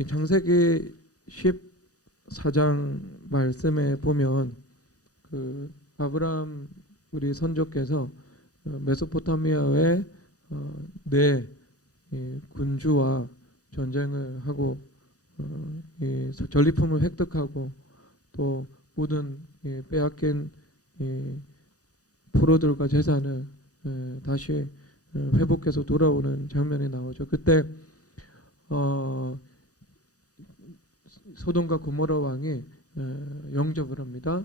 이 창세기 14장 말씀에 보면 그 아브라함 우리 선조께서 메소포타미아의 네 군주와 전쟁을 하고 이 전리품을 획득하고 또 모든 빼앗긴 포로들과 재산을 다시 회복해서 돌아오는 장면이 나오죠. 그때 소돔과 고모라 왕이 영접을 합니다.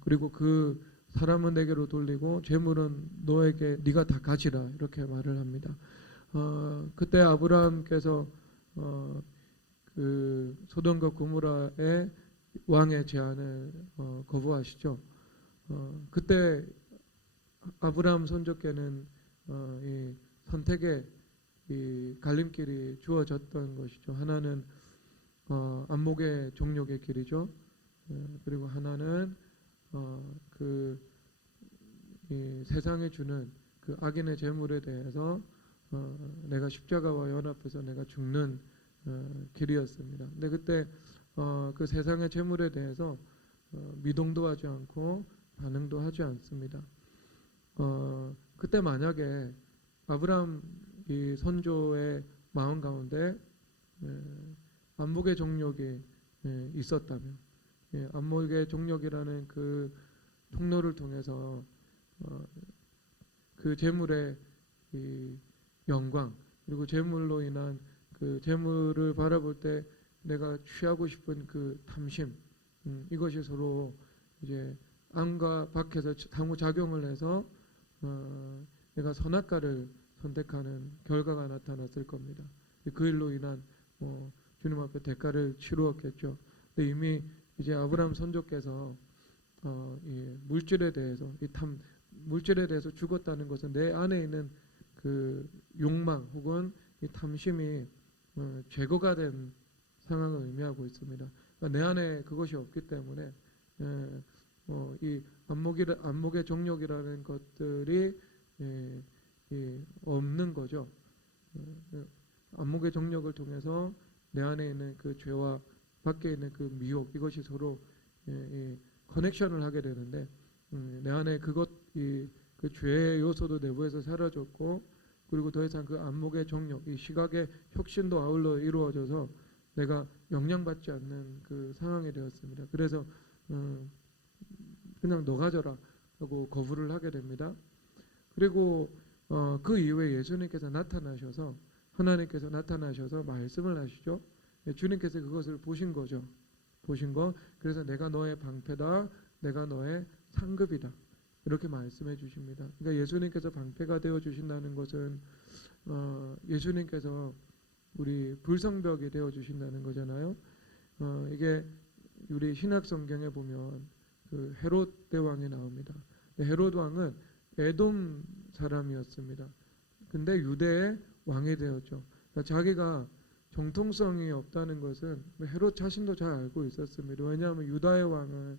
그리고 그 사람은 내게로 돌리고 재물은 너에게 네가 다 가지라 이렇게 말을 합니다. 그때 아브라함께서 그 소돔과 고모라의 왕의 제안을 거부하시죠. 그때 아브라함 선조께는 이 선택의 이 갈림길이 주어졌던 것이죠. 하나는 안목의 정욕의 길이죠. 그리고 하나는 이 세상에 주는 그 악인의 재물에 대해서 내가 십자가와 연합해서 내가 죽는 길이었습니다. 근데 그때 그 세상의 재물에 대해서 미동도 하지 않고 반응도 하지 않습니다. 그때 만약에 아브라함 이 선조의 마음 가운데 안목의 정욕이 있었다면, 안목의 정욕이라는 그 통로를 통해서 그 재물의 이 영광 그리고 재물로 인한 그 재물을 바라볼 때 내가 취하고 싶은 그 탐심, 이것이 서로 이제 안과 밖에서 상호 작용을 해서 내가 선악과를 선택하는 결과가 나타났을 겁니다. 그 일로 인한 주님 앞에 대가를 치루었겠죠. 근데 이미 이제 아브라함 선조께서 이 물질에 대해서 물질에 대해서 죽었다는 것은 내 안에 있는 그 욕망 혹은 이 탐심이 제거가 된 상황을 의미하고 있습니다. 그러니까 내 안에 그것이 없기 때문에 이 안목의 정욕이라는 것들이 없는 거죠. 안목의 정욕을 통해서 내 안에 있는 그 죄와 밖에 있는 그 미혹, 이것이 서로 커넥션을 하게 되는데 내 안에 그 죄의 요소도 내부에서 사라졌고, 그리고 더 이상 그 안목의 정욕, 이 시각의 혁신도 아울러 이루어져서 내가 영향받지 않는 그 상황이 되었습니다. 그래서 그냥 너 가져라 하고 거부를 하게 됩니다. 그리고 그 이후에 예수님께서 나타나셔서, 하나님께서 나타나셔서 말씀을 하시죠. 주님께서 그것을 보신 거죠. 보신 거. 그래서 내가 너의 방패다, 내가 너의 상급이다, 이렇게 말씀해 주십니다. 그러니까 예수님께서 방패가 되어 주신다는 것은 예수님께서 우리 불성벽이 되어 주신다는 거잖아요. 이게 우리 신약 성경에 보면 그 헤롯 대왕이 나옵니다. 헤롯 왕은 에돔 사람이었습니다. 근데 유대의 왕이 되었죠. 그러니까 자기가 정통성이 없다는 것은 헤롯 자신도 잘 알고 있었습니다. 왜냐하면 유다의 왕은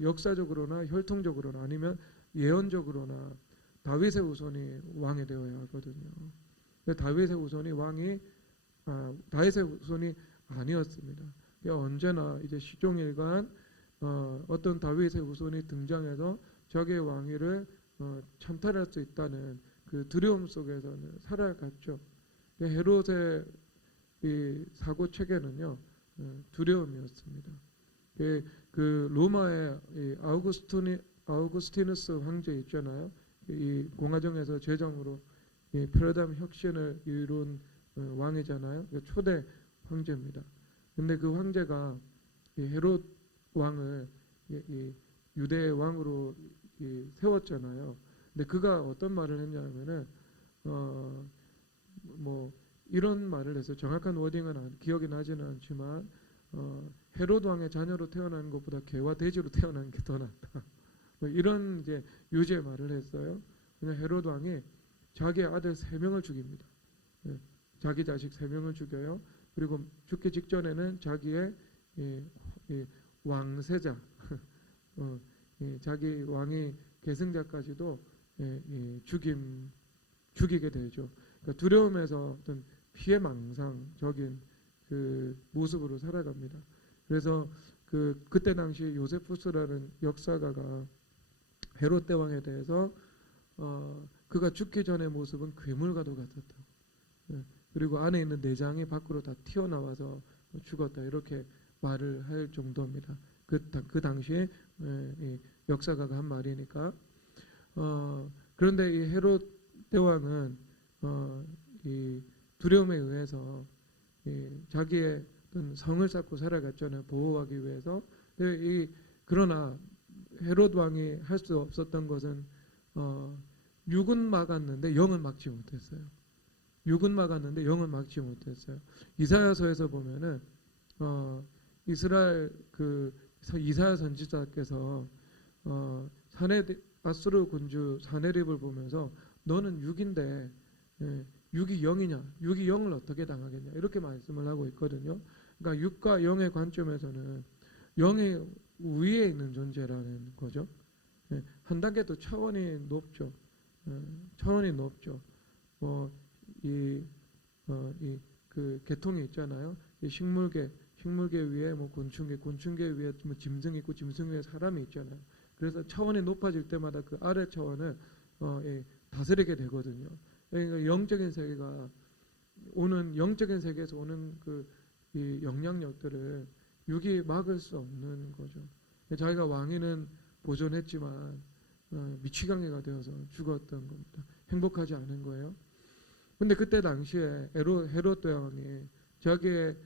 역사적으로나 혈통적으로나 아니면 예언적으로나 다윗의 후손이 왕이 되어야 하거든요. 근데 다윗의 후손이 아니었습니다. 언제나 이제 시종일관 어떤 다윗의 후손이 등장해서 자기의 왕위를 찬탈할 수 있다는 그 두려움 속에서는 살아갔죠. 헤롯의 이 사고 체계는요, 두려움이었습니다. 그 로마의 이 아우구스티누스 황제 있잖아요. 이 공화정에서 제정으로 이 패러다임 혁신을 이룬 왕이잖아요. 초대 황제입니다. 근데 그 황제가 이 헤롯 왕을 이 유대의 왕으로 세웠잖아요. 근데 그가 어떤 말을 했냐면은 이런 말을 해서 정확한 워딩은 기억이 나지는 않지만 헤롯 왕의 자녀로 태어나는 것보다 개와 돼지로 태어나는 게 더 낫다. 이런 이제 유죄 말을 했어요. 그냥 헤롯 왕이 자기 아들 3명을 죽입니다. 자기 자식 3명을 죽여요. 그리고 죽기 직전에는 자기의 왕세자, 자기 왕이 계승자까지도 죽이게 되죠. 그러니까 두려움에서 어떤 피해망상적인 그 모습으로 살아갑니다. 그래서 그때 당시 요세푸스라는 역사가가 헤롯 대왕에 대해서 그가 죽기 전의 모습은 괴물과도 같았다고. 예, 그리고 안에 있는 내장이 밖으로 다 튀어나와서 죽었다 이렇게 말을 할 정도입니다. 그 당시에 이 역사가가 한 말이니까. 그런데 이 헤롯 대왕은 이 두려움에 의해서 자기의 어떤 성을 쌓고 살아갔잖아요. 보호하기 위해서. 그러나 헤롯 왕이 할 수 없었던 것은 육은 막았는데 영은 막지 못했어요. 육은 막았는데 영은 막지 못했어요. 이사야서에서 보면은 이스라엘 이사야 선지자께서 아수르 군주 사네립을 보면서 너는 육인데 육이 영이냐? 육이 영을 어떻게 당하겠냐? 이렇게 말씀을 하고 있거든요. 그러니까 육과 영의 관점에서는 영의 위에 있는 존재라는 거죠. 한 단계 더 차원이 높죠. 차원이 높죠. 그 계통이 있잖아요. 이 식물계 위에 뭐 곤충계 위에 뭐 짐승이 있고 짐승 위에 사람이 있잖아요. 그래서 차원이 높아질 때마다 그 아래 차원을 다스리게 되거든요. 그러니까 영적인 세계에서 오는 이 영향력들을 육이 막을 수 없는 거죠. 자기가 왕위는 보존했지만 미치광이가 되어서 죽었던 겁니다. 행복하지 않은 거예요. 근데 그때 당시에 헤롯 대왕이 자기의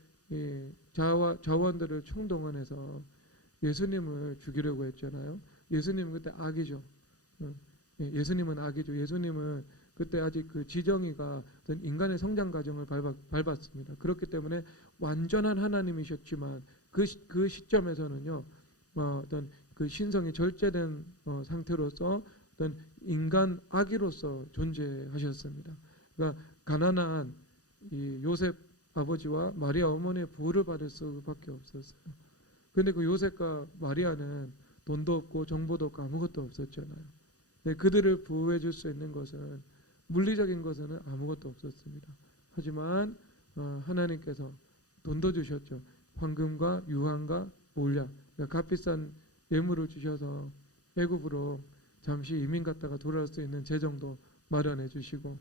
자원들을 총동원해서 예수님을 죽이려고 했잖아요. 예수님은 그때 악이죠. 예수님은 악이죠. 예수님은 그때 아직 그 지정이가 어떤 인간의 성장 과정을 밟았습니다. 그렇기 때문에 완전한 하나님이셨지만 그 시점에서는요, 어떤 그 신성이 절제된 상태로서 어떤 인간 아기로서 존재하셨습니다. 그러니까 가난한 이 요셉 아버지와 마리아 어머니의 부를 받을 수밖에 없었어요. 그런데 그 요셉과 마리아는 돈도 없고 정보도 없고 아무것도 없었잖아요. 근데 그들을 부호해 줄 수 있는 것은 물리적인 것은 아무것도 없었습니다. 하지만 하나님께서 돈도 주셨죠. 황금과 유황과 몰약, 그러니까 값비싼 예물을 주셔서 애굽으로 잠시 이민 갔다가 돌아올 수 있는 재정도 마련해 주시고,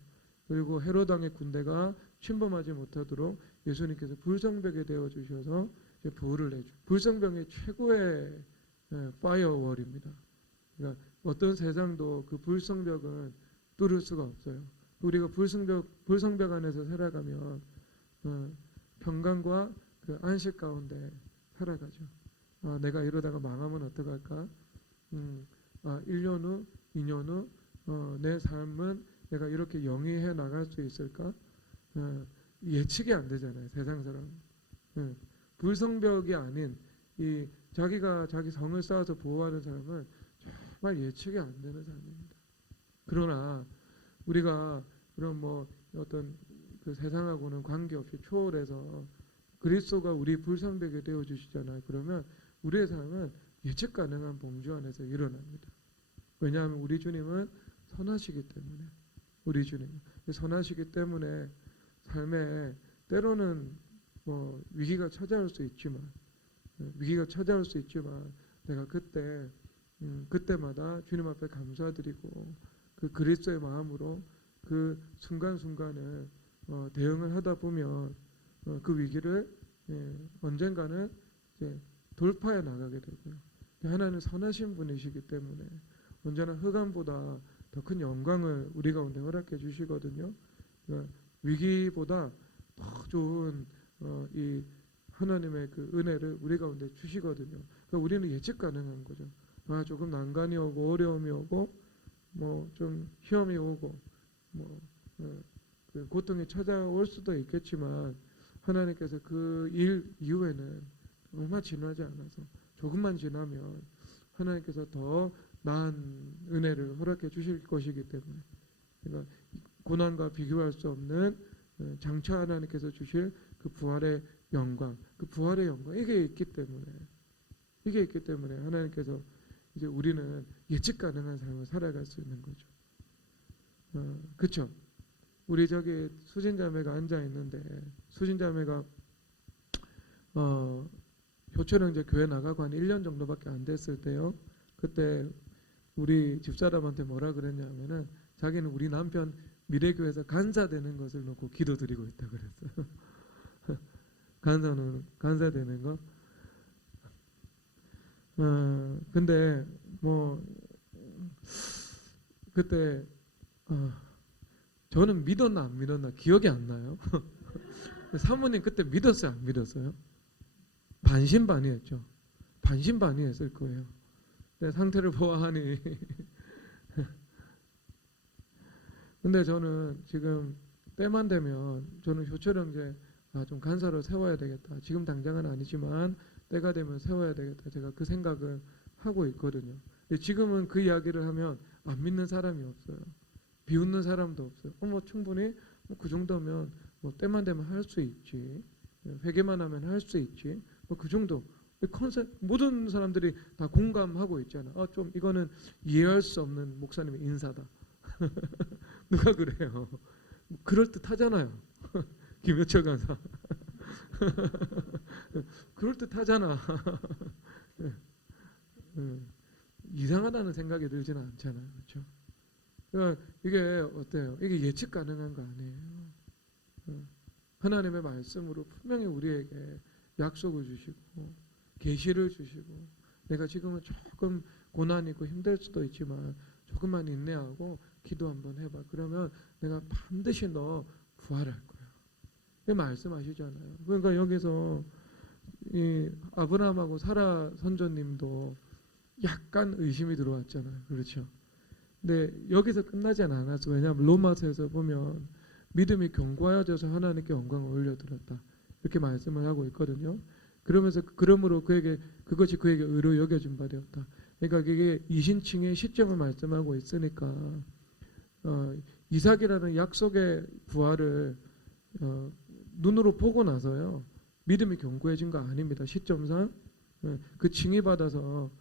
그리고 헤롯 왕의 군대가 침범하지 못하도록 예수님께서 불성벽에 되어 주셔서 보호를 내주. 불성벽이 최고의 파이어월입니다. 그러니까 어떤 세상도 그 불성벽은 뚫을 수가 없어요. 우리가 불성벽 안에서 살아가면 평강과 그 안식 가운데 살아가죠. 내가 이러다가 망하면 어떡할까? 1년 후, 2년 후 내 삶은 내가 이렇게 영위해 나갈 수 있을까? 예측이 안 되잖아요. 세상 사람. 불성벽이 아닌 이 자기가 자기 성을 쌓아서 보호하는 사람은 정말 예측이 안 되는 사람입니다. 그러나 우리가 그런 뭐 어떤 그 세상하고는 관계없이 초월해서 그리스도가 우리 불성벽에 되어 주시잖아요. 그러면 우리의 삶은 예측 가능한 범주 안에서 일어납니다. 왜냐하면 우리 주님은 선하시기 때문에, 우리 주님 선하시기 때문에 삶에 때로는 뭐 위기가 찾아올 수 있지만 내가 그때마다 주님 앞에 감사드리고 그 그리스도의 마음으로 그 순간순간을 대응을 하다 보면 그 위기를 언젠가는 이제 돌파해 나가게 되고요. 하나님은 선하신 분이시기 때문에 언제나 흑암보다 더 큰 영광을 우리 가운데 허락해 주시거든요. 그러니까 위기보다 더 좋은 이 하나님의 그 은혜를 우리 가운데 주시거든요. 그러니까 우리는 예측 가능한 거죠. 조금 난관이 오고 어려움이 오고 뭐 좀 시험이 오고 뭐 그 고통이 찾아올 수도 있겠지만 하나님께서 그 일 이후에는 얼마 지나지 않아서 조금만 지나면 하나님께서 더 나은 은혜를 허락해 주실 것이기 때문에, 그러니까 고난과 비교할 수 없는 장차 하나님께서 주실 그 부활의 영광, 이게 있기 때문에 하나님께서 이제 우리는 예측 가능한 삶을 살아갈 수 있는 거죠. 그렇죠? 우리 저기 수진자매가 앉아 있는데 수진자매가 효철형 이제 교회 나가고 한 1년 정도밖에 안 됐을 때요. 그때 우리 집사람한테 뭐라 그랬냐면은 자기는 우리 남편 미래교회에서 간사되는 것을 놓고 기도드리고 있다 그랬어요. 간사되는 거. 근데 뭐 그때 저는 믿었나 안 믿었나 기억이 안 나요. 사모님 그때 믿었어요 안 믿었어요? 반신반의했죠. 반신반의했을 거예요. 내 상태를 보아하니. 근데 저는 지금 때만 되면 저는 효철형 이제 좀 간사로 세워야 되겠다. 지금 당장은 아니지만 때가 되면 세워야 되겠다. 제가 그 생각을 하고 있거든요. 근데 지금은 그 이야기를 하면 안 믿는 사람이 없어요. 비웃는 사람도 없어요. 뭐 충분히 그 정도면 뭐 때만 되면 할 수 있지. 회개만 하면 할 수 있지. 뭐 그 정도. 컨셉 모든 사람들이 다 공감하고 있잖아. 좀 이거는 이해할 수 없는 목사님의 인사다. 누가 그래요? 그럴 듯하잖아요. 김효철 간사. 그럴 듯하잖아. 이상하다는 생각이 들지는 않잖아요. 그렇죠? 그러니까 이게 어때요? 이게 예측 가능한 거 아니에요. 하나님의 말씀으로 분명히 우리에게 약속을 주시고 계시를 주시고 내가 지금은 조금 고난이 있고 힘들 수도 있지만 조금만 인내하고 기도 한번 해봐. 그러면 내가 반드시 너 부활할 거야. 이 말씀하시잖아요. 그러니까 여기서 이 아브라함하고 사라 선조님도 약간 의심이 들어왔잖아요. 그렇죠? 근데 여기서 끝나지 않았어. 왜냐하면 로마서에서 보면 믿음이 견고하여져서 하나님께 영광을 올려드렸다. 이렇게 말씀을 하고 있거든요. 그러면서 그러므로 그것이 그에게 의로 여겨진 바 되었다. 그러니까 그게 이신칭의 시점을 말씀하고 있으니까 이삭이라는 약속의 부활을 눈으로 보고 나서요. 믿음이 견고해진 거 아닙니다. 시점상 그 칭의 받아서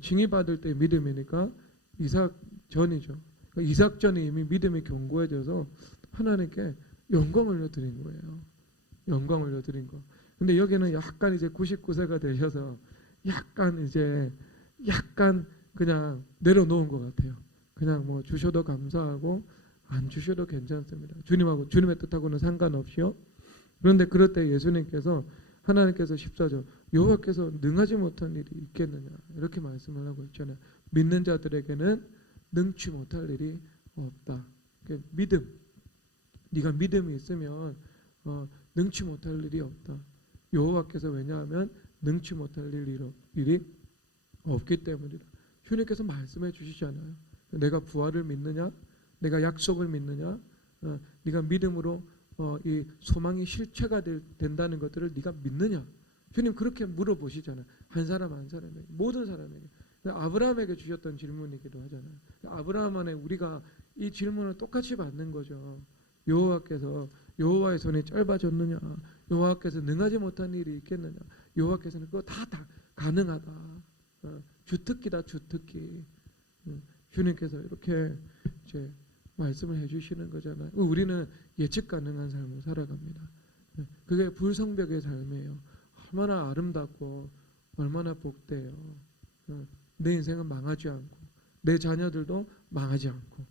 칭의 받을 때 믿음이니까 이삭 전이죠. 그러니까 이삭 전에 이미 믿음이 견고해져서 하나님께 영광을 드린 거예요. 영광을 드린 거. 근데 여기는 약간 이제 99세가 되셔서 약간 그냥 내려놓은 것 같아요. 그냥 뭐 주셔도 감사하고 안 주셔도 괜찮습니다. 주님하고 주님의 뜻하고는 상관없이요. 그런데 그럴 때 예수님께서 하나님께서 14절 여호와께서 능하지 못한 일이 있겠느냐 이렇게 말씀을 하고 있잖아요. 믿는 자들에게는 능치 못할 일이 없다. 믿음. 네가 믿음이 있으면 능치 못할 일이 없다. 여호와께서 왜냐하면 능치 못할 일이 없기 때문이다. 주님께서 말씀해 주시잖아요. 내가 부활을 믿느냐? 내가 약속을 믿느냐? 네가 믿음으로 이 소망이 실체가 된다는 것들을 네가 믿느냐? 주님 그렇게 물어보시잖아요. 한 사람 한 사람에게, 모든 사람에게. 아브라함에게 주셨던 질문이기도 하잖아요. 아브라함 안에 우리가 이 질문을 똑같이 받는 거죠. 여호와의 손이 짧아졌느냐? 여호와께서 능하지 못한 일이 있겠느냐? 여호와께서는 그거 다 가능하다. 주특기다, 주특기. 주님께서 이렇게 이제 말씀을 해주시는 거잖아요. 우리는 예측 가능한 삶을 살아갑니다. 그게 불성벽의 삶이에요. 얼마나 아름답고 얼마나 복돼요. 내 인생은 망하지 않고 내 자녀들도 망하지 않고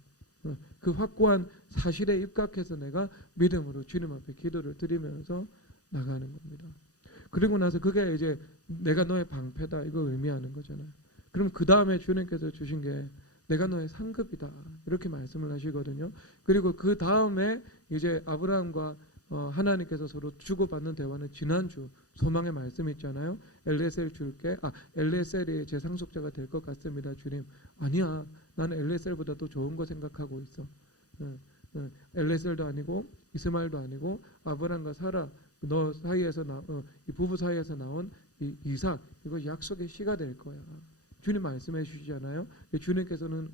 그 확고한 사실에 입각해서 내가 믿음으로 주님 앞에 기도를 드리면서 나가는 겁니다. 그리고 나서 그게 이제 내가 너의 방패다 이거 의미하는 거잖아요. 그럼 그 다음에 주님께서 주신 게 내가 너의 상급이다 이렇게 말씀을 하시거든요. 그리고 그 다음에 이제 아브라함과 하나님께서 서로 주고받는 대화는 지난주 소망의 말씀 있잖아요. 엘레셀 줄게. 엘레셀이 제 상속자가 될 것 같습니다. 주님. 아니야. 나는 엘레셀보다 더 좋은 거 생각하고 있어. 엘레셀도 아니고 이스마엘도 아니고 아브라함과 사라 너 사이에서 이 부부 사이에서 나온 이 이삭 이거 약속의 씨가 될 거야. 주님 말씀해 주시잖아요. 주님께서는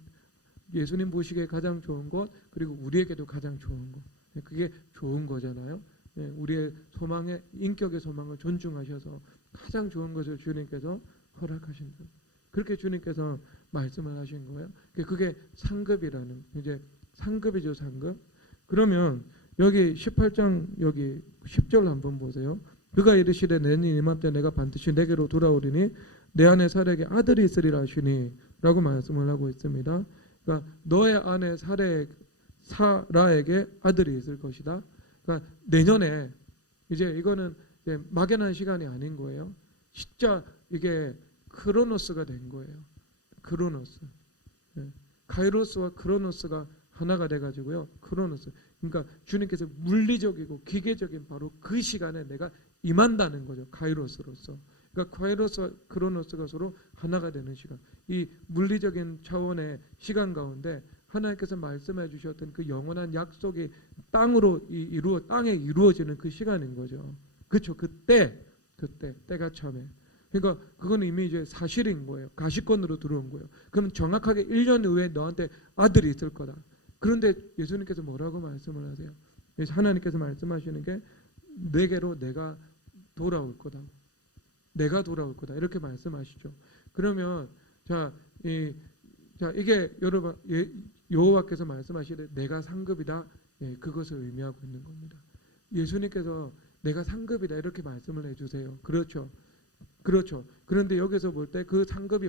예수님 보시기에 가장 좋은 것 그리고 우리에게도 가장 좋은 것 그게 좋은 거잖아요. 우리의 소망의 인격의 소망을 존중하셔서 가장 좋은 것을 주님께서 허락하신다. 그렇게 주님께서 말씀을 하신 거예요. 그게 상급이라는 이제 상급이죠, 상급. 그러면 여기 18장 여기 10절 한번 보세요. 그가 이르시되 내년 이맘때 내가 반드시 내게로 돌아오리니 내 안에 사라에게 아들이 있으리라 하시니 라고 말씀을 하고 있습니다. 그러니까 너의 안에 사라에게 아들이 있을 것이다. 그러니까 내년에 이제 이거는 이제 막연한 시간이 아닌 거예요. 진짜 이게 크로노스가 된 거예요. 크로노스. 카이로스와 크로노스가 하나가 돼가지고요. 크로노스. 그러니까 주님께서 물리적이고 기계적인 바로 그 시간에 내가 임한다는 거죠. 카이로스로서. 그러니까 카이로스와 크로노스가 서로 하나가 되는 시간. 이 물리적인 차원의 시간 가운데 하나님께서 말씀해 주셨던 그 영원한 약속이 땅에 이루어지는 그 시간인 거죠. 그렇죠. 그때 때가 참에. 그러니까 그건 이미 이제 사실인 거예요. 가시권으로 들어온 거예요. 그럼 정확하게 1년 후에 너한테 아들이 있을 거다. 그런데 예수님께서 뭐라고 말씀을 하세요? 하나님께서 말씀하시는 게 내게로 내가 돌아올 거다. 내가 돌아올 거다. 이렇게 말씀하시죠. 그러면 이게 여러분 여호와께서 말씀하시되 내가 상급이다. 그것을 의미하고 있는 겁니다. 예수님께서 내가 상급이다 이렇게 말씀을 해주세요. 그렇죠. 그런데 여기서 볼 때 그 상급이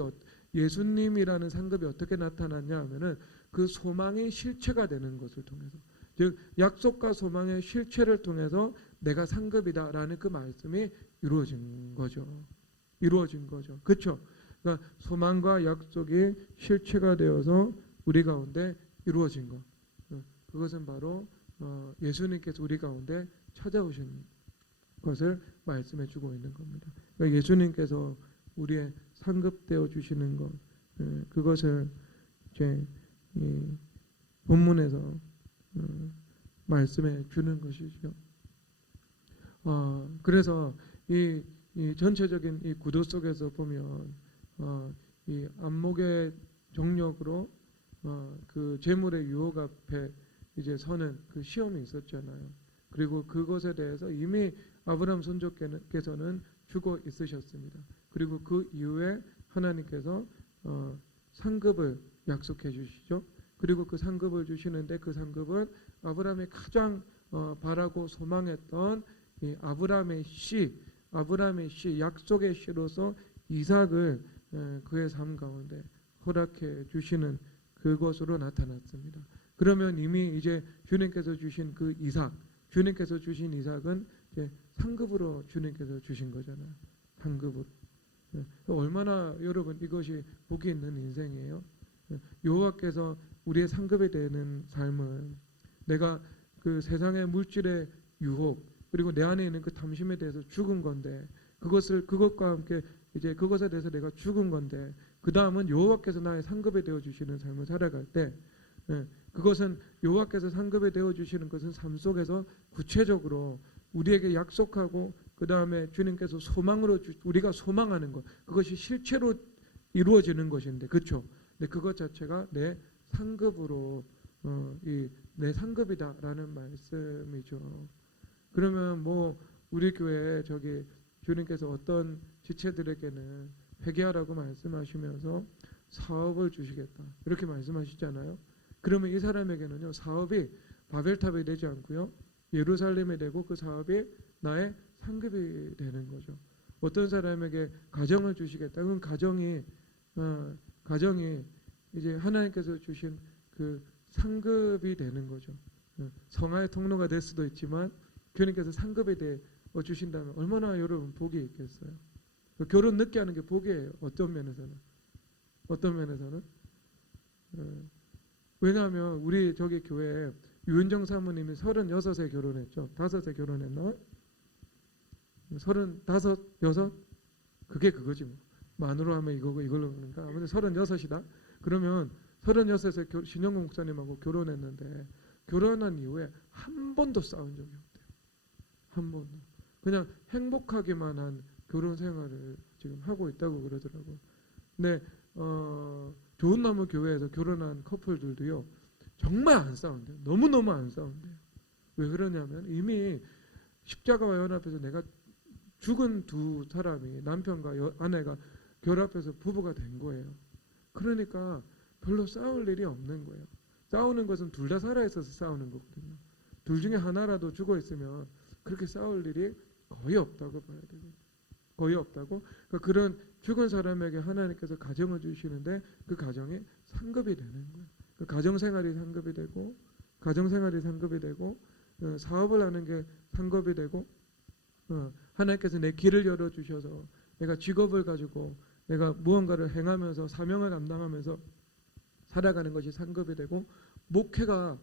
예수님이라는 상급이 어떻게 나타났냐 하면은 그 소망의 실체가 되는 것을 통해서, 즉 약속과 소망의 실체를 통해서 내가 상급이다라는 그 말씀이 이루어진 거죠. 그렇죠. 그러니까 소망과 약속이 실체가 되어서 우리 가운데 이루어진 것. 그것은 바로 예수님께서 우리 가운데 찾아오신 것을 말씀해 주고 있는 겁니다. 그러니까 예수님께서 우리의 상급되어 주시는 것, 그것을 이제 이 본문에서 말씀해 주는 것이죠. 그래서 이 전체적인 이 구도 속에서 보면 이 안목의 정력으로 그 재물의 유혹 앞에 이제 서는 그 시험이 있었잖아요. 그리고 그것에 대해서 이미 아브라함 선조께서는 주고 있으셨습니다. 그리고 그 이후에 하나님께서 상급을 약속해 주시죠. 그리고 그 상급을 주시는데 그 상급은 아브라함이 가장 바라고 소망했던 이 아브라함의 씨, 약속의 씨로서 이삭을 그의 삶 가운데 허락해 주시는 그것으로 나타났습니다. 그러면 이미 이제 주님께서 주신 그 이삭은 이제 상급으로 주님께서 주신 거잖아요. 상급으로. 얼마나 여러분 이것이 복이 있는 인생이에요. 여호와께서 우리의 상급이 되는 삶을, 내가 그 세상의 물질의 유혹 그리고 내 안에 있는 그 탐심에 대해서 죽은 건데, 그것과 함께 이제 그것에 대해서 내가 죽은 건데, 그 다음은 여호와께서 나의 상급이 되어 주시는 삶을 살아갈 때, 그것은 여호와께서 상급이 되어 주시는 것은 삶 속에서 구체적으로 우리에게 약속하고 그 다음에 주님께서 소망으로 우리가 소망하는 것, 그것이 실체로 이루어지는 것인데, 그렇죠? 근데 그것 자체가 내 상급으로 내 상급이다라는 말씀이죠. 그러면 뭐 우리 교회 주님께서 어떤 지체들에게는 회개하라고 말씀하시면서 사업을 주시겠다 이렇게 말씀하시잖아요. 그러면 이 사람에게는요, 사업이 바벨탑이 되지 않고요, 예루살렘이 되고 그 사업이 나의 상급이 되는 거죠. 어떤 사람에게 가정을 주시겠다. 그럼 가정이 이제 하나님께서 주신 그 상급이 되는 거죠. 성화의 통로가 될 수도 있지만 주님께서 상급에 대해 주신다면 얼마나 여러분 복이 있겠어요. 결혼 늦게 하는 게 복이에요. 어떤 면에서는. 왜냐하면 우리 교회에 유은정 사모님이 36에 결혼했죠. 5에 결혼했나? 35, 6? 그게 그거지 뭐. 만으로 하면 이거고 이걸로 그러니까 아무튼 36이다. 그러면 36에 신영국 목사님하고 결혼했는데, 결혼한 이후에 한 번도 싸운 적이 없대요. 한 번도. 그냥 행복하기만 한 결혼 생활을 지금 하고 있다고 그러더라고요. 근데 좋은 나무 교회에서 결혼한 커플들도요, 정말 안 싸운대요. 너무너무 안 싸운대요. 왜 그러냐면 이미 십자가와 연합해서 내가 죽은 두 사람이, 남편과 아내가 결합해서 부부가 된 거예요. 그러니까 별로 싸울 일이 없는 거예요. 싸우는 것은 둘 다 살아있어서 싸우는 거거든요. 둘 중에 하나라도 죽어 있으면 그렇게 싸울 일이 거의 없다고 봐야 되거든요. 거의 없다고. 그러니까 그런 죽은 사람에게 하나님께서 가정을 주시는데 그 가정이 상급이 되는 거예요. 그 가정생활이 상급이 되고, 가정생활이 상급이 되고, 사업을 하는 게 상급이 되고, 하나님께서 내 길을 열어주셔서 내가 직업을 가지고 내가 무언가를 행하면서 사명을 감당하면서 살아가는 것이 상급이 되고, 목회가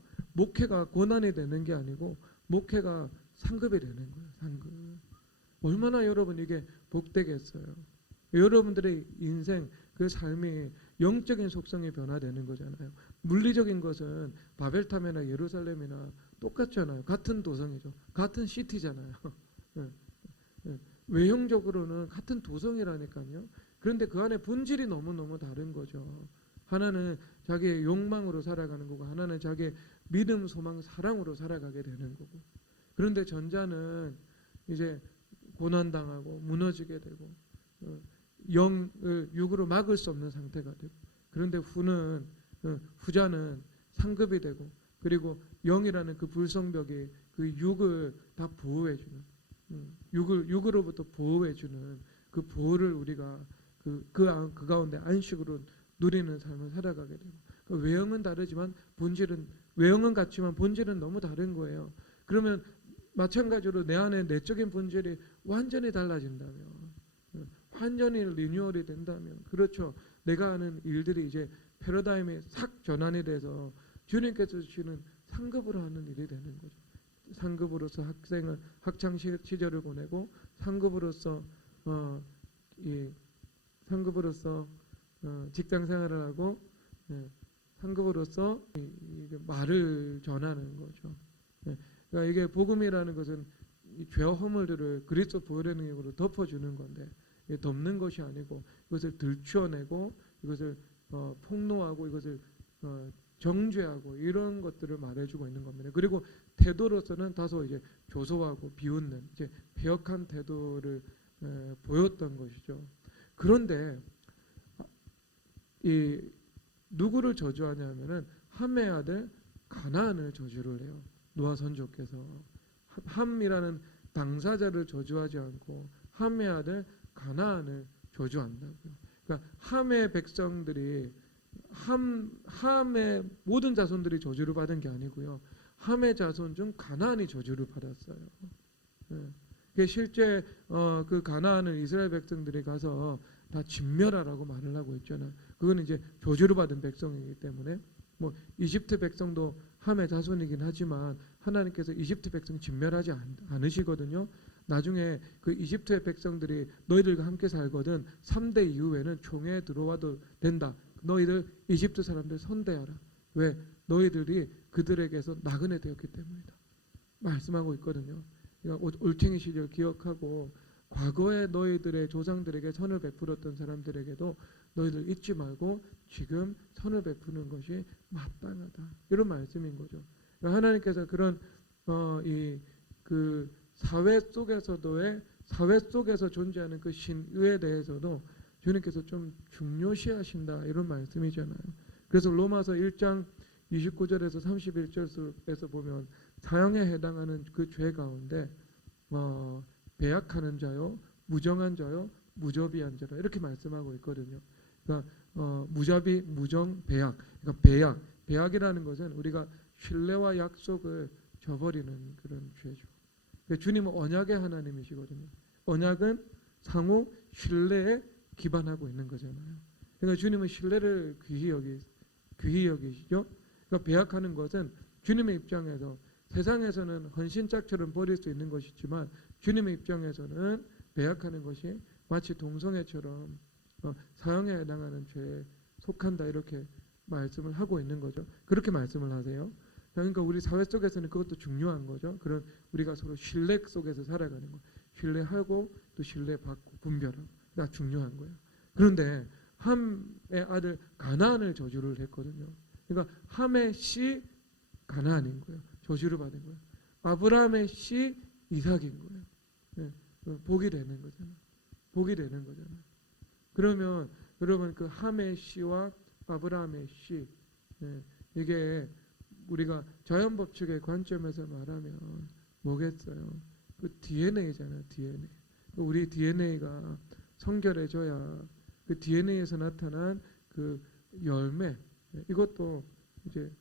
고난이 되는 게 아니고 목회가 상급이 되는 거예요. 상급. 얼마나 여러분 이게 복되겠어요. 여러분들의 인생 그 삶이 영적인 속성이 변화되는 거잖아요. 물리적인 것은 바벨탑이나 예루살렘이나 똑같잖아요. 같은 도성이죠. 같은 시티잖아요. 외형적으로는 같은 도성이라니까요. 그런데 그 안에 본질이 너무너무 다른 거죠. 하나는 자기의 욕망으로 살아가는 거고, 하나는 자기의 믿음, 소망, 사랑으로 살아가게 되는 거고. 그런데 전자는 이제 고난당하고 무너지게 되고, 영을 육으로 막을 수 없는 상태가 되고, 그런데 후자는 상급이 되고, 그리고 영이라는 그 불성벽이 그 육을 다 보호해주는, 육으로부터 보호해주는 그 보호를 우리가 그 가운데 안식으로 누리는 삶을 살아가게 되고, 그 외형은 다르지만 본질은, 외형은 같지만 본질은 너무 다른 거예요. 그러면 마찬가지로 내 안에 내적인 본질이 완전히 달라진다면, 완전히 리뉴얼이 된다면, 그렇죠. 내가 하는 일들이 이제 패러다임이 싹 전환이 돼서 주님께서 주시는 상급으로 하는 일이 되는 거죠. 상급으로서 학창 시절을 보내고, 상급으로서 직장 생활을 하고, 상급으로서 말을 전하는 거죠. 그러니까 이게 복음이라는 것은 이 죄와 허물들을 그리스도 보혈의 능력으로 덮어주는 건데, 덮는 것이 아니고 이것을 들추어내고 이것을 폭로하고 이것을 정죄하고 이런 것들을 말해주고 있는 겁니다. 그리고 태도로서는 다소 이제 조소하고 비웃는 이제 배역한 태도를 보였던 것이죠. 그런데 이 누구를 저주하냐면은 함의 아들 가나안을 저주를 해요. 노아 선조께서 함이라는 당사자를 저주하지 않고 함의 아들 가나안을 저주한다고요. 그러니까 함의 백성들이 함의 모든 자손들이 저주를 받은 게 아니고요. 함의 자손 중 가나안이 저주를 받았어요. 실제 그 가나안을 이스라엘 백성들이 가서 다 진멸하라고 말을 하고 있잖아요. 그건 이제 저주를 받은 백성이기 때문에, 뭐 이집트 백성도 함의 자손이긴 하지만 하나님께서 이집트 백성 진멸하지 않으시거든요. 나중에 그 이집트의 백성들이 너희들과 함께 살거든 3대 이후에는 총에 들어와도 된다. 너희들 이집트 사람들 선대하라. 왜? 너희들이 그들에게서 나그네 되었기 때문이다. 말씀하고 있거든요. 그러니까 올챙이 시절 기억하고 과거에 너희들의 조상들에게 선을 베풀었던 사람들에게도 너희들 잊지 말고 지금 선을 베푸는 것이 마땅하다. 이런 말씀인 거죠. 그러니까 하나님께서 그런 그 사회 속에서 존재하는 그 신의에 대해서도 주님께서 좀 중요시하신다, 이런 말씀이잖아요. 그래서 로마서 1장 29절에서 31절에서 보면 사형에 해당하는 그 죄 가운데 배약하는 자요, 무정한 자요, 무자비한 자라, 이렇게 말씀하고 있거든요. 그러니까 무자비, 무정, 배약. 그러니까 배약이라는 것은 우리가 신뢰와 약속을 저버리는 그런 죄죠. 그러니까 주님은 언약의 하나님이시거든요. 언약은 상호 신뢰에 기반하고 있는 거잖아요. 그러니까 주님은 신뢰를 귀히 여기시죠. 그러니까 배약하는 것은 주님의 입장에서 세상에서는 헌신짝처럼 버릴 수 있는 것이지만 주님의 입장에서는 배약하는 것이 마치 동성애처럼 사형에 해당하는 죄에 속한다, 이렇게 말씀을 하고 있는 거죠. 그렇게 말씀을 하세요. 그러니까 우리 사회 속에서는 그것도 중요한 거죠. 그런 우리가 서로 신뢰 속에서 살아가는 거, 신뢰하고 또 신뢰받고 분별하고, 다 중요한 거예요. 그런데 함의 아들 가나안을 저주를 했거든요. 그러니까 함의 씨 가나안인 거예요. 저주를 받은 거예요. 아브라함의 씨 이삭인 거예요. 복이 되는 거잖아요. 복이 되는 거잖아요. 그러면 여러분 그 함의 씨와 아브라함의 씨, 이게 우리가 자연법칙의 관점에서 말하면 뭐겠어요? 그 DNA잖아요. DNA. 우리 DNA가 성결해져야 그 DNA에서 나타난 그 열매, 이것도 이제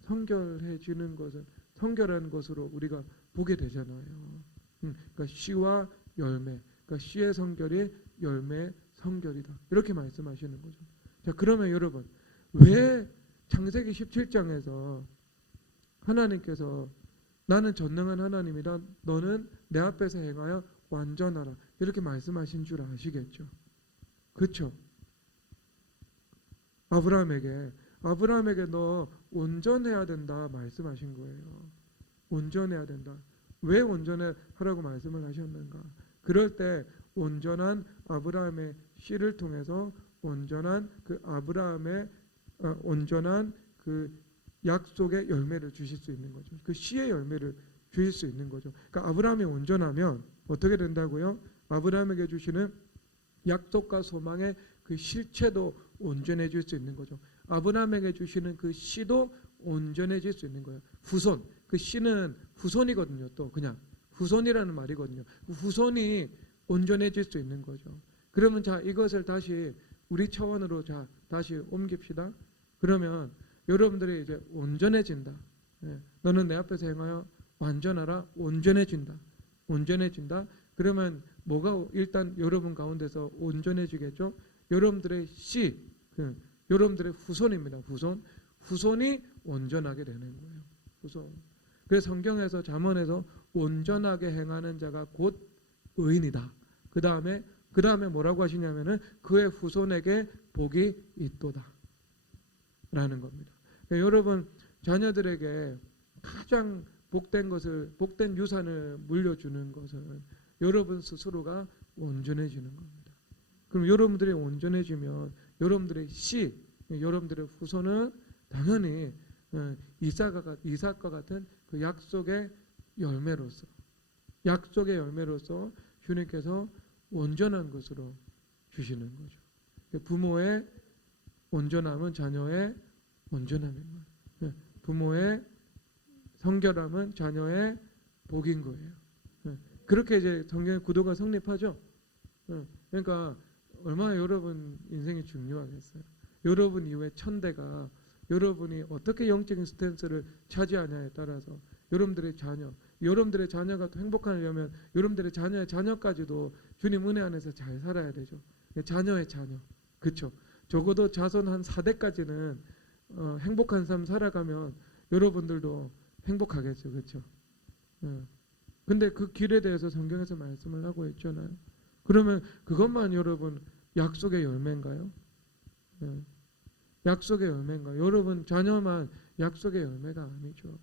성결해지는 것은 성결한 것으로 우리가 보게 되잖아요. 그러니까 씨와 열매, 그러니까 씨의 성결이 열매의 성결이다. 이렇게 말씀하시는 거죠. 자, 그러면 여러분, 왜 창세기 17장에서 하나님께서 나는 전능한 하나님이다, 너는 내 앞에서 행하여 완전하라, 이렇게 말씀하신 줄 아시겠죠? 그렇죠? 아브라함에게 너 온전해야 된다 말씀하신 거예요. 온전해야 된다. 왜 온전하라고 말씀을 하셨는가? 그럴 때 온전한 아브라함의 씨를 통해서 온전한 그 아브라함의 온전한 그 약속의 열매를 주실 수 있는 거죠. 그 씨의 열매를 주실 수 있는 거죠. 그러니까 아브라함이 온전하면 어떻게 된다고요? 아브라함에게 주시는 약속과 소망의 그 실체도 온전해질 수 있는 거죠. 아브라함에게 주시는 그 씨도 온전해질 수 있는 거예요. 후손, 그 씨는 후손이거든요. 또 그냥 후손이라는 말이거든요. 후손이 온전해질 수 있는 거죠. 그러면 자, 이것을 다시 우리 차원으로 자 다시 옮깁시다. 그러면 여러분들이 이제 온전해진다. 너는 내 앞에서 행하여 완전하라. 온전해진다. 온전해진다. 그러면 뭐가 일단 여러분 가운데서 온전해지겠죠? 여러분들의 씨, 여러분들의 후손입니다. 후손이 온전하게 되는 거예요. 후손. 그래서 성경에서 잠언에서 온전하게 행하는 자가 곧 의인이다. 그 다음에 뭐라고 하시냐면은 그의 후손에게 복이 있도다 라는 겁니다. 그러니까 여러분 자녀들에게 가장 복된 유산을 물려주는 것은 여러분 스스로가 온전해지는 겁니다. 그럼 여러분들이 온전해지면 여러분들의 씨, 여러분들의 후손은 당연히 이삭과 같은 그 약속의 열매로서 주님께서 온전한 것으로 주시는 거죠. 부모의 온전함은 자녀의 온전함입니다. 부모의 성결함은 자녀의 복인 거예요. 그렇게 이제 성경의 구도가 성립하죠. 그러니까 얼마나 여러분 인생이 중요하겠어요. 여러분 이후에 천대가 여러분이 어떻게 영적인 스탠스를 차지하냐에 따라서 여러분들의 자녀가 또 행복하려면 여러분들의 자녀의 자녀까지도 주님 은혜 안에서 잘 살아야 되죠. 자녀의 자녀, 그렇죠? 적어도 자손 한 4대까지는 행복한 삶 살아가면 여러분들도 행복하겠죠, 그렇죠? 근데 그 길에 대해서 성경에서 말씀을 하고 있잖아요. 그러면 그것만 여러분 약속의 열매인가요? 약속의 열매인가요? 여러분 자녀만 약속의 열매가 아니죠.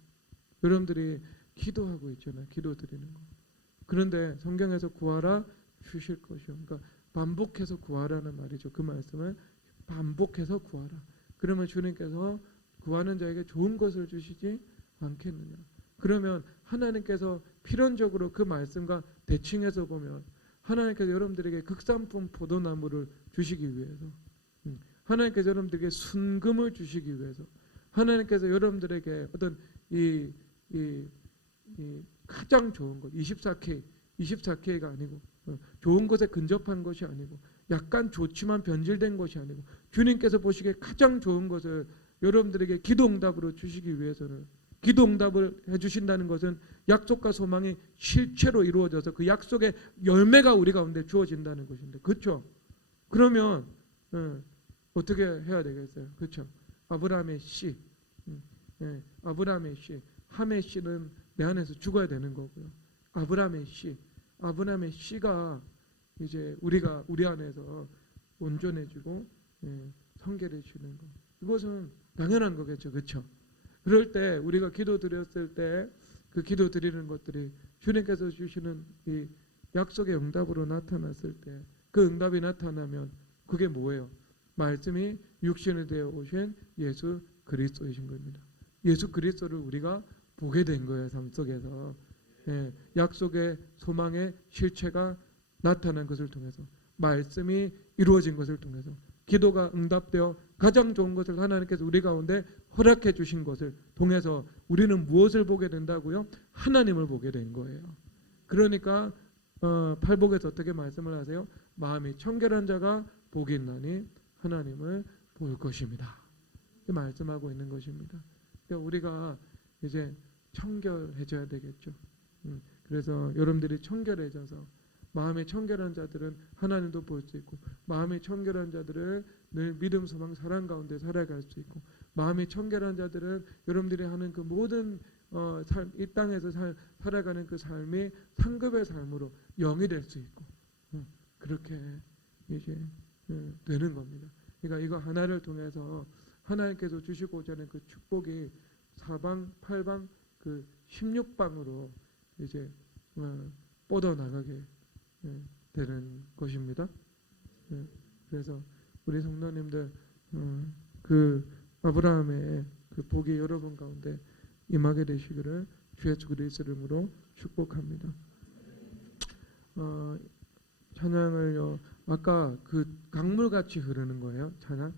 여러분들이 기도하고 있잖아요. 기도 드리는 거. 그런데 성경에서 구하라 주실 것이요. 그러니까 반복해서 구하라는 말이죠. 그 말씀을 반복해서 구하라. 그러면 주님께서 구하는 자에게 좋은 것을 주시지 않겠느냐. 그러면 하나님께서 필연적으로 그 말씀과 대칭해서 보면 하나님께서 여러분들에게 극산품 포도나무를 주시기 위해서, 하나님께서 여러분들에게 순금을 주시기 위해서, 하나님께서 여러분들에게 어떤 이 가장 좋은 것, 24K가 아니고 좋은 것에 근접한 것이 아니고 약간 좋지만 변질된 것이 아니고 주님께서 보시기에 가장 좋은 것을 여러분들에게 기도응답으로 주시기 위해서는, 기도응답을 해주신다는 것은 약속과 소망이 실체로 이루어져서 그 약속의 열매가 우리 가운데 주어진다는 것인데, 그렇죠? 그러면 어떻게 해야 되겠어요? 그렇죠? 아브라함의 씨, 아브라함의 씨, 함의 씨는 내 안에서 죽어야 되는 거고요. 아브라함의 씨가 이제 우리 안에서 온전해지고 성결해지는 거. 이것은 당연한 거겠죠, 그렇죠? 그럴 때 우리가 기도 드렸을 때 그 기도 드리는 것들이 주님께서 주시는 이 약속의 응답으로 나타났을 때 그 응답이 나타나면 그게 뭐예요? 말씀이 육신이 되어 오신 예수 그리스도이신 겁니다. 예수 그리스도를 우리가 보게 된 거예요. 삶 속에서 약속의 소망의 실체가 나타난 것을 통해서, 말씀이 이루어진 것을 통해서, 기도가 응답되어 가장 좋은 것을 하나님께서 우리 가운데 허락해 주신 것을 통해서 우리는 무엇을 보게 된다고요? 하나님을 보게 된 거예요. 그러니까 팔복에서 어떻게 말씀을 하세요? 마음이 청결한 자가 복이 있나니 하나님을 볼 것입니다. 이렇게 말씀하고 있는 것입니다. 그러니까 우리가 이제 청결해져야 되겠죠. 그래서 여러분들이 청결해져서 마음이 청결한 자들은 하나님도 볼 수 있고, 마음이 청결한 자들은 늘 믿음, 소망, 사랑 가운데 살아갈 수 있고, 마음이 청결한 자들은 여러분들이 하는 그 모든 이 땅에서 살아가는 그 삶이 상급의 삶으로 영이 될 수 있고, 그렇게 이제 되는 겁니다. 그러니까 이거 하나를 통해서 하나님께서 주시고자 하는 그 축복이 사방, 팔방, 그 16방으로 이제 뻗어나가게 되는 것입니다. 그래서 우리 성도님들 그 아브라함의 그 복이 여러분 가운데 임하게 되시기를 주 예수 그리스도 이름으로 축복합니다. 찬양을요, 아까 그 강물같이 흐르는 거예요. 찬양